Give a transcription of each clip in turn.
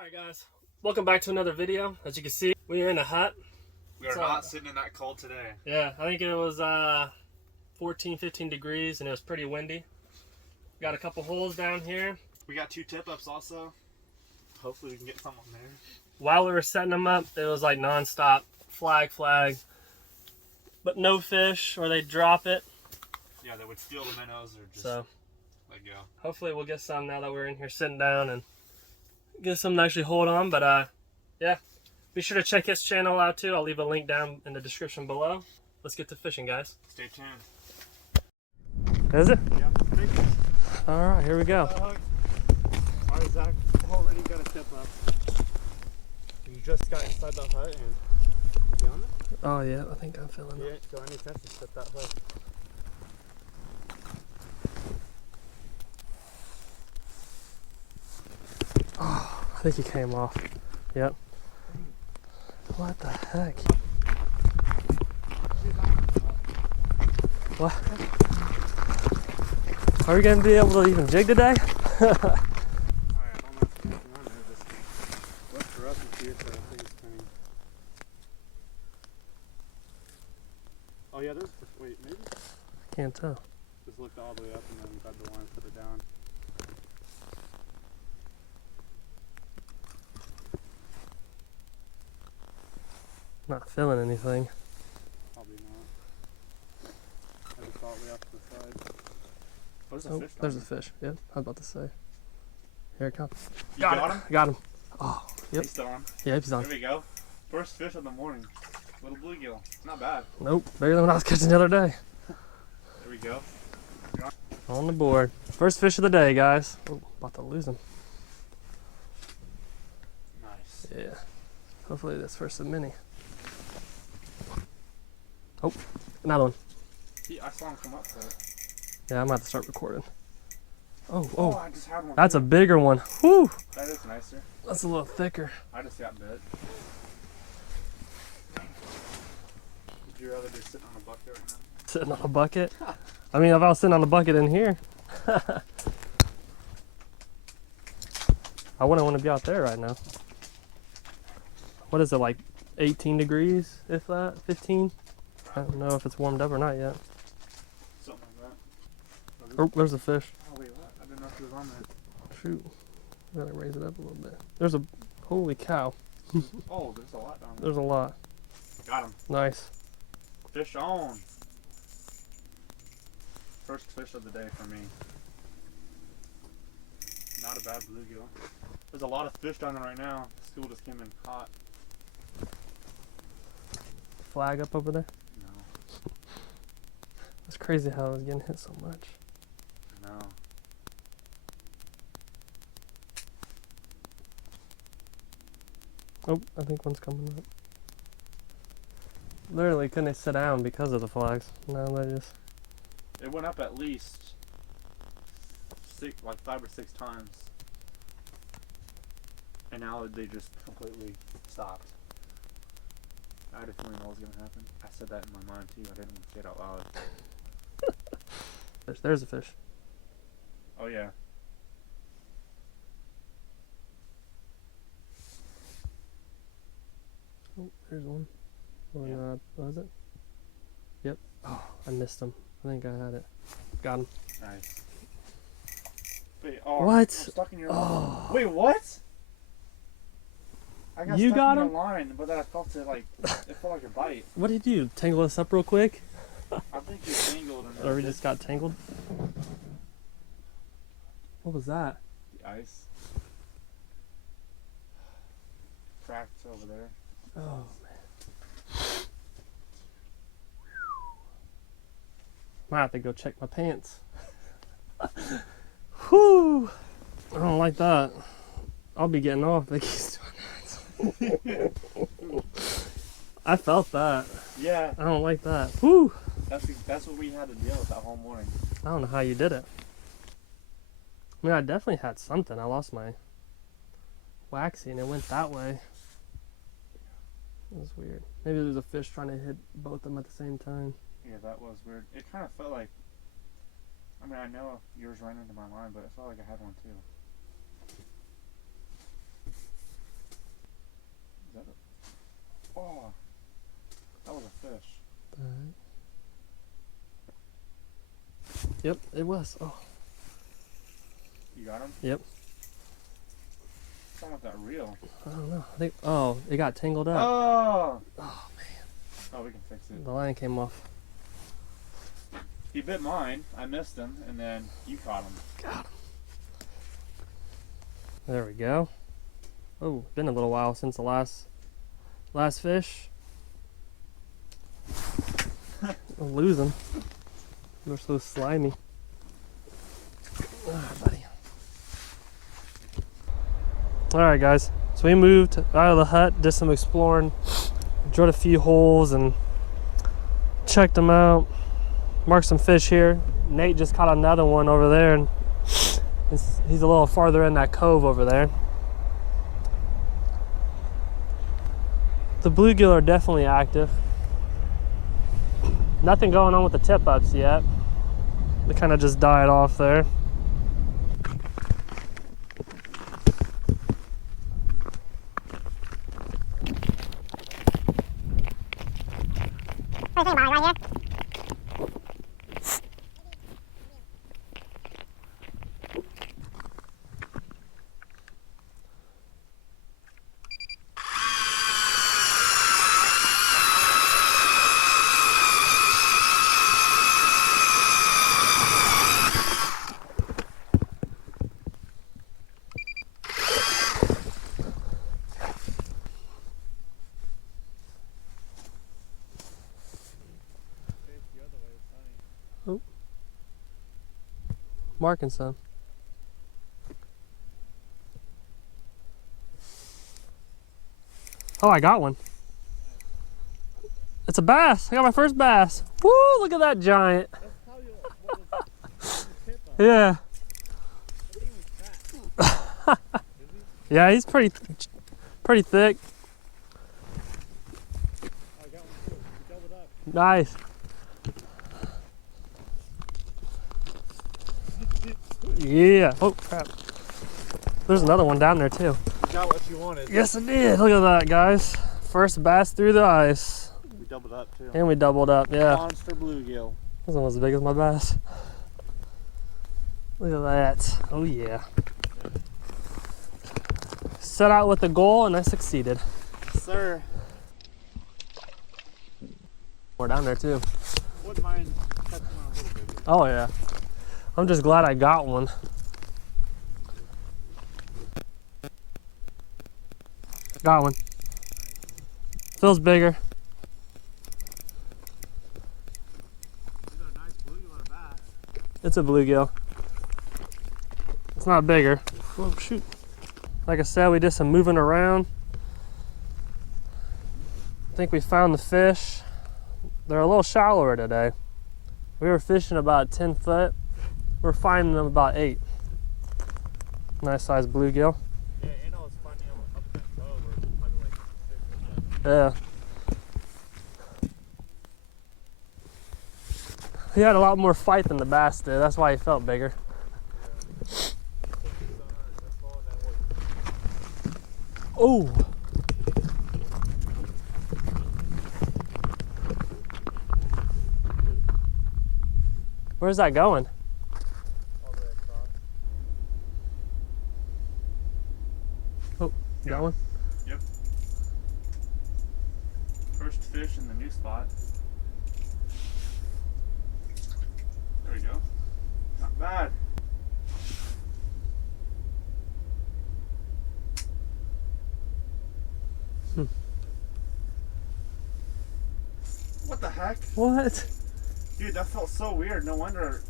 Alright guys, welcome back to another video. As you can see, we are in a hut. We are not sitting in that cold today. Yeah, I think it was 14, 15 degrees and it was pretty windy. Got a couple holes down here. We got 2 tip-ups also. Hopefully we can get some on there. While we were setting them up, it was like non-stop flag, but no fish, or they'd drop it. Yeah, they would steal the minnows or just let go. Hopefully we'll get some now that we're in here sitting down and get something to actually hold on. But yeah, be sure to check his channel out too. I'll leave a link down in the description below. Let's get to fishing, guys. Stay tuned. Is it? Yeah. Alright, here we go. Alright, Zach, already got a tip up. You just got inside the hut and you on it? Oh yeah, I think I'm feeling it. Yeah, so any sense to set that hook. Oh, I think he came off. Yep. What the heck? What? Are we gonna be able to even jig today? Alright, I don't know if there's anything on there. Just look for us and see if the thing is spinning. Oh yeah, there's, wait, maybe? I can't tell. Just looked all the way up and then got the line, put it down. Not feeling anything. Probably not. I just saw it way off to the side. Oh, there's a fish. There's a fish. Yep, I was about to say. Here it comes. You got him? Got him. Oh, yep. He's still on. Yeah, he's on. There we go. First fish of the morning. Little bluegill. Not bad. Nope, bigger than what I was catching the other day. There we go. On the board. First fish of the day, guys. Oh, about to lose him. Nice. Yeah. Hopefully this first a mini. Oh, another one. I saw him come up for it. Yeah, I'm about to start recording. Oh, I just had one. That's a bigger one. Whew. That is nicer. That's a little thicker. I just got bit. Would you rather be sitting on a bucket right now? Sitting on a bucket? I mean, if I was sitting on a bucket in here, I wouldn't want to be out there right now. What is it, like 18 degrees, if that? 15? I don't know if it's warmed up or not yet. Something like that. Oh, there's a fish. Oh, wait, what? I didn't know if he was on there. Shoot. Gotta raise it up a little bit. There's a, holy cow. Oh, there's a lot down there. There's a lot. Got him. Nice. Fish on. First fish of the day for me. Not a bad bluegill. There's a lot of fish down there right now. School just came in hot. Flag up over there. No. It's crazy how I was getting hit so much. No. Oh, I think one's coming up. Literally couldn't sit down because of the flags. Now they just... It went up at least 5 or 6 times. And now they just completely stopped. I had a feeling that was going to happen. I said that in my mind too. I didn't want to say it out loud. There's a fish. Oh yeah. Oh, there's one. Or Yeah. not, was it? Yep. Oh, I missed him. I think I had it. Got him. Nice. Wait, oh, What? I'm stuck in your line. Wait, what? I got You stuck got in him? your line, but then I felt it like it felt like a bite. What did you do? Tangle us up real quick? I think you tangled and Or we just got tangled? What was that? the ice cracked over there. Oh, man. Might have to go check my pants. Whew. I don't like that. I'll be getting off if he's doing that. I felt that. Yeah, I don't like that. Whew. that's what we had to deal with that whole morning. I don't know how you did it. I mean, I definitely had something. I lost my waxy and it went that way. It was weird. Maybe there was a fish trying to hit both of them at the same time. Yeah, that was weird. It kind of felt like, I mean, I know yours ran into my line, but it felt like I had one too. Oh, that was a fish. Alright. Yep, it was. Oh. You got him? Yep. It's not that real. I don't know. I think. Oh, it got tangled up. Oh! Oh man. Oh, we can fix it. The line came off. He bit mine. I missed him, and then you caught him. Got him. There we go. Oh, been a little while since the last fish. I'm losing. They're so slimy. Buddy. Alright guys, so we moved out of the hut, did some exploring, drilled a few holes and checked them out, marked some fish here. Nate just caught another one over there, and he's a little farther in that cove over there. The bluegill are definitely active. Nothing going on with the tip-ups yet. They kind of just died off there. What do you think about it right here? Marking some. Oh, I got one. It's a bass. I got my first bass. Woo, look at that giant. Yeah. Yeah, he's pretty thick. Nice. Yeah. Oh crap. There's another one down there too. You got what you wanted. Yes, I did. Look at that, guys. First bass through the ice. We doubled up too. And we doubled up, yeah. Monster bluegill. This one was as big as my bass. Look at that. Oh yeah. Set out with a goal and I succeeded. Yes, sir. We're down there too. Wouldn't mind catching one a little bit. Oh yeah. I'm just glad I got one. Got one. Feels bigger. Is that a nice bluegill or a bass? It's a bluegill. It's not bigger. Oh shoot. Like I said, we did some moving around. I think we found the fish. They're a little shallower today. We were fishing about 10 foot. We're finding them about 8. Nice size bluegill. Yeah, and I was finding them up in that cove where it's probably like 6 or 7. Yeah. He had a lot more fight than the bass did. That's why he felt bigger. Oh. Where's that going? All the way across. Oh, that one? Yep. First fish in the new spot. There we go. Not bad. What the heck? What? Dude, that felt so weird. No wonder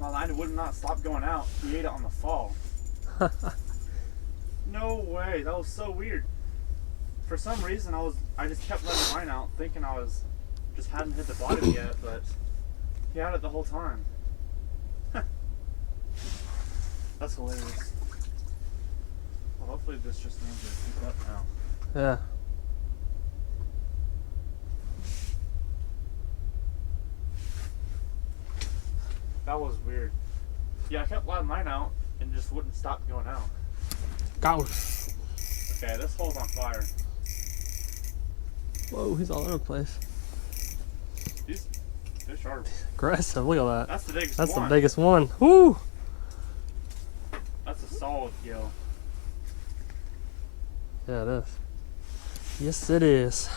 my line would not stop going out. He ate it on the fall. No way. That was so weird. For some reason, I just kept letting the line out, thinking I was just hadn't hit the bottom yet, but he had it the whole time. That's hilarious. Well, hopefully this just means to keep up now. Yeah. That was weird. Yeah, I kept letting mine out and just wouldn't stop going out. Got one. Okay, this hole's on fire. Whoa, he's all over the place. These fish are Aggressive. Look at that. That's the biggest That's one. the biggest one. Woo! That's a solid kill. Yeah, it is. Yes, it is.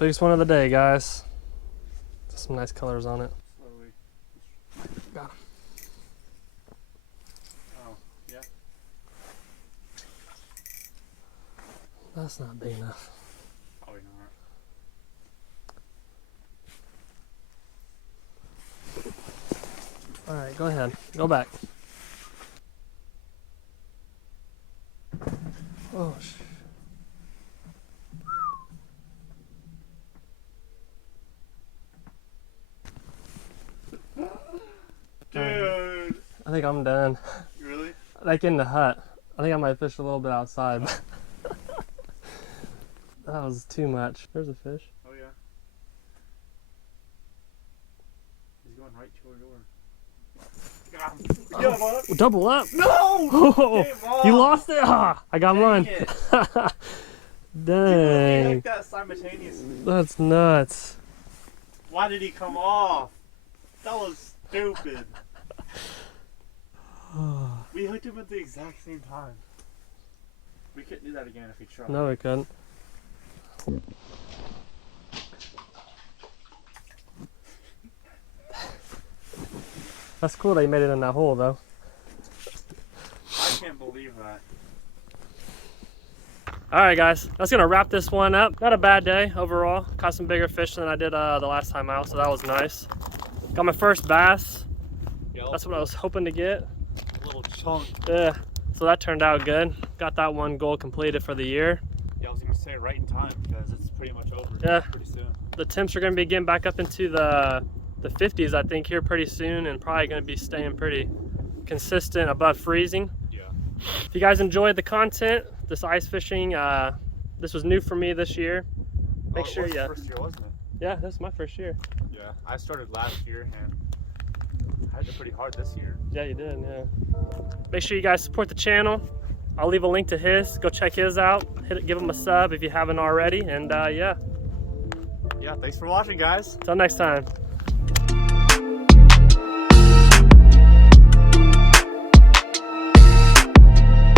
Biggest one of the day, guys. Some nice colors on it. Slowly. Got him. Oh, yeah. That's not big enough. Probably not. All right, go ahead. Go back. Oh, Dude. I think I'm done. Really? Like in the hut. I think I might fish a little bit outside. That was too much. There's a fish. Oh, yeah. He's going right toward your. Got him. Get him up. Double up. No! Oh, Game on. you lost it? Ah, I got Dang mine. it. Dang. Like that simultaneously. That's nuts. Why did he come off? That was stupid. We hooked him at the exact same time. We couldn't do that again if we tried. No, we couldn't. That's cool that you made it in that hole, though. I can't believe that. Alright guys, that's going to wrap this one up. Not a bad day overall. Caught some bigger fish than I did the last time out, so that was nice. Got my first bass. Yep. That's what I was hoping to get. A little chunk. Yeah, so that turned out good. Got that one goal completed for the year. Yeah, I was going to say right in time because it's pretty much over. Yeah. Pretty soon. The temps are going to be getting back up into the 50s, I think, here pretty soon, and probably going to be staying pretty consistent above freezing. Yeah. If you guys enjoyed the content, this ice fishing, this was new for me this year. Make sure, yeah. First year, wasn't it? Yeah, this is my first year. Yeah. I started last year and I had it pretty hard this year. Yeah, you did, yeah. Make sure you guys support the channel. I'll leave a link to his. Go check his out. Give him a sub if you haven't already. And yeah. Yeah, thanks for watching, guys. Till next time.